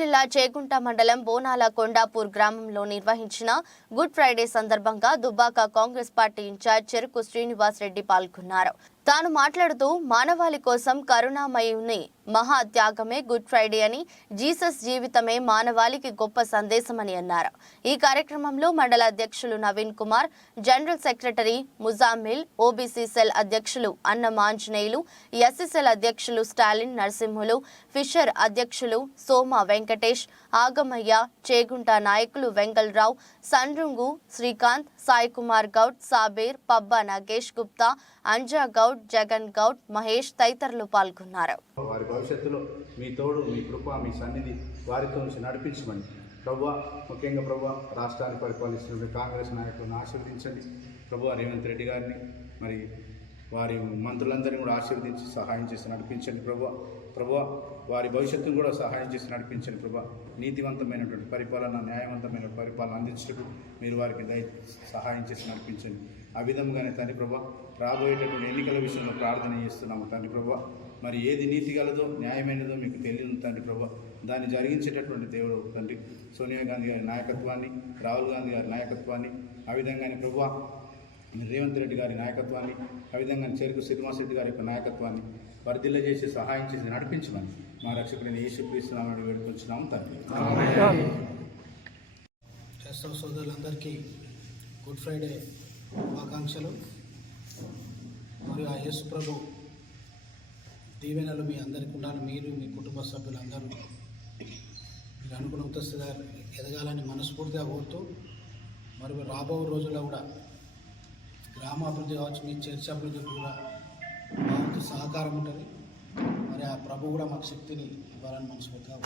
జిల్లా చేగుంట మండలం బోనాల కొండాపూర్ గ్రామంలో నిర్వహించిన గుడ్ ఫ్రైడే సందర్భంగా దుబ్బాక కాంగ్రెస్ పార్టీ ఇన్ఛార్జ్ చెరుకు శ్రీనివాస్ రెడ్డి పాల్గొన్నారు. తాను మాట్లాడుతూ మానవాళి కోసం కరుణామయుని మహా త్యాగమే గుడ్ ఫ్రైడే అని, జీసస్ జీవితమే మానవాళికి గొప్ప సందేశమని అన్నారు. ఈ కార్యక్రమంలో మండల అధ్యక్షులు Naveen Kumar, general secretary Muzammil, OBC cell అధ్యక్షులు అన్నం ఆంజనేయులు, ఎస్సీసెల్ అధ్యక్షులు స్టాలిన్ నరసింహులు, ఫిషర్ అధ్యక్షులు సోమ వెంకటేష్, ఆగమయ్య, చేగుంట నాయకులు వెంగళరావు, సండ్రుంగు శ్రీకాంత్, సాయి కుమార్ గౌడ్, సాబీర్, పబ్బా నాగేష్ గుప్తా, అంజా గౌడ్, జగన్ గౌడ్, మహేష్ తదితరులు పాల్గొన్నారు. వారి భవిష్యత్తులో మీ తోడు, మీ కృప, మీ సన్నిధి వారితో నడిపించమని ప్రభువా, ముఖ్యంగా ప్రభువా రాష్ట్రాన్ని పరిపాలిస్తున్న కాంగ్రెస్ నాయకులను ఆశీర్వదించండి. ప్రభువా రేవంత్ రెడ్డి గారిని మరి వారి మంత్రులందరినీ కూడా ఆశీర్వదించి సహాయం చేసి నడిపించండి. ప్రభువా వారి భవిష్యత్తును కూడా సహాయం చేసి నడిపించండి. ప్రభువా నీతివంతమైనటువంటి పరిపాలన, న్యాయవంతమైన పరిపాలన అందించటకు మీరు వారికి సహాయం చేసి నడిపించండి. ఆ విధంగానే తండ్రి ప్రభువా రాబోయేటటువంటి ఎన్నికల విషయంలో ప్రార్థన చేస్తున్నాము తండ్రి ప్రభువా. మరి ఏది నీతి గలదో న్యాయమైనదో మీకు తెలియదు తండ్రి ప్రభువా. దాన్ని జరిగించేటటువంటి దేవుడు తండ్రి సోనియా గాంధీ గారి నాయకత్వాన్ని, రాహుల్ గాంధీ గారి నాయకత్వాన్ని, ఆ విధంగానే ప్రభువా రేవంత్ రెడ్డి గారి నాయకత్వాన్ని, ఆ విధంగా చెరుకు శ్రీనివాస్ రెడ్డి గారి యొక్క నాయకత్వాన్ని వర్ధిల్ల చేసి సహాయం చేసి నడిపించమని మా రక్షకుడిని యేసుక్రీస్తునామమున వేడుకొంచున్నాము తండ్రి. క్రైస్తవ సోదరులందరికీ గుడ్ ఫ్రైడే శుభాకాంక్షలు. మరియు ఆ యేసు ప్రభు దీవెనలు మీ అందరికీ ఉండాలి. మీరు మీ కుటుంబ సభ్యులందరూ మీరు అనుకున్న ఉత్తస్థితిగా ఎదగాలని మనస్ఫూర్తిగా కోరుతూ, మరి రాబో రోజుల్లో కూడా గ్రామాభివృద్ధి కావచ్చు, మీ చర్చ అభివృద్ధి కూడా మాకు సహకారం ఉంటుంది. మరి ఆ ప్రభు కూడా మాకు శక్తిని ఇవ్వాలని మనస్ఫూర్తిగా